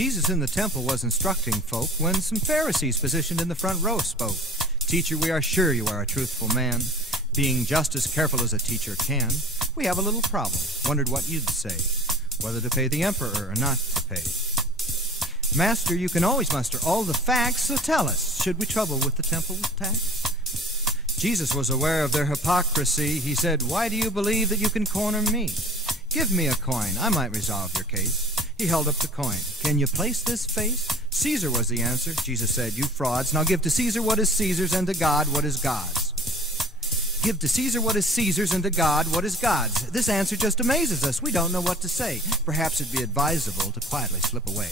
Jesus in the temple was instructing folk when some Pharisees positioned in the front row spoke. Teacher, we are sure you are a truthful man, being just as careful as a teacher can. We have a little problem, wondered what you'd say, whether to pay the emperor or not to pay. Master, you can always muster all the facts, so tell us, should we trouble with the temple tax? Jesus was aware of their hypocrisy. He said, why do you believe that you can corner me? Give me a coin, I might resolve your case. He held up the coin. Can you place this face? Caesar was the answer. Jesus said, you frauds, now give to Caesar what is Caesar's and to God what is God's. Give to Caesar what is Caesar's and to God what is God's. This answer just amazes us. We don't know what to say. Perhaps it'd be advisable to quietly slip away.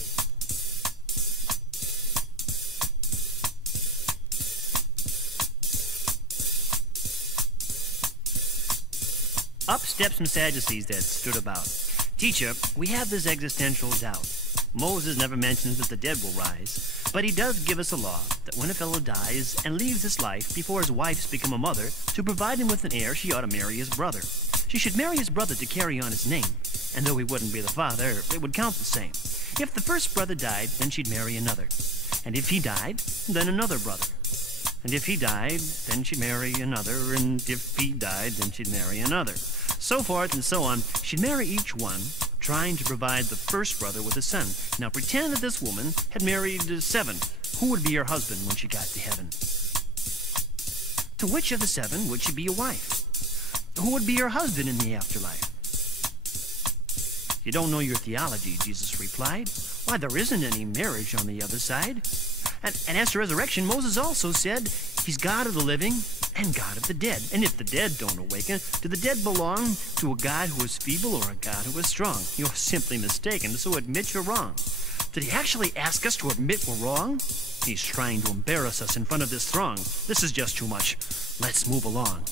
Up stepped some Sadducees that stood about. Teacher, we have this existential doubt. Moses never mentions that the dead will rise, but he does give us a law that when a fellow dies and leaves this life before his wife's become a mother, to provide him with an heir, she ought to marry his brother. She should marry his brother to carry on his name, and though he wouldn't be the father, it would count the same. If the first brother died, then she'd marry another. And if he died, then another brother. And if he died, then she'd marry another, and if he died, then she'd marry another. So forth and so on. She'd marry each one, trying to provide the first brother with a son. Now pretend that this woman had married 7. Who would be her husband when she got to heaven? To which of the 7 would she be a wife? Who would be her husband in the afterlife? You don't know your theology, Jesus replied. Why, there isn't any marriage on the other side. And as to resurrection, Moses also said, he's God of the living and God of the dead. And if the dead don't awaken, do the dead belong to a God who is feeble or a God who is strong? You're simply mistaken, so admit you're wrong. Did he actually ask us to admit we're wrong? He's trying to embarrass us in front of this throng. This is just too much. Let's move along.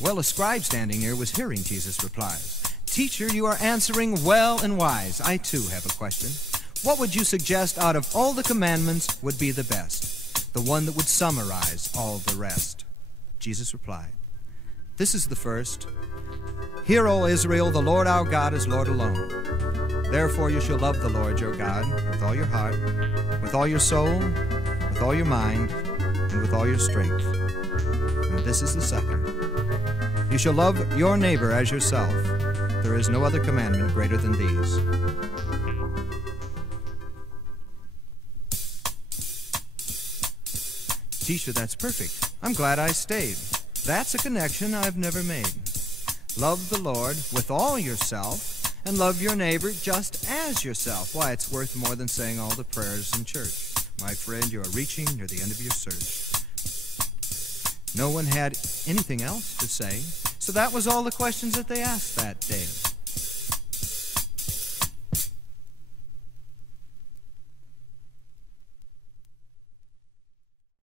Well, a scribe standing near was hearing Jesus' replies. Teacher, you are answering well and wise. I too have a question. What would you suggest out of all the commandments would be the best? The one that would summarize all the rest? Jesus replied, this is the first. Hear, O Israel, the Lord our God is Lord alone. Therefore you shall love the Lord your God with all your heart, with all your soul, with all your mind, and with all your strength. And this is the second. You shall love your neighbor as yourself. There is no other commandment greater than these. Teacher, that's perfect. I'm glad I stayed. That's a connection I've never made. Love the Lord with all yourself, and love your neighbor just as yourself. Why, it's worth more than saying all the prayers in church. My friend, you are reaching near the end of your search. No one had anything else to say, so that was all the questions that they asked that day.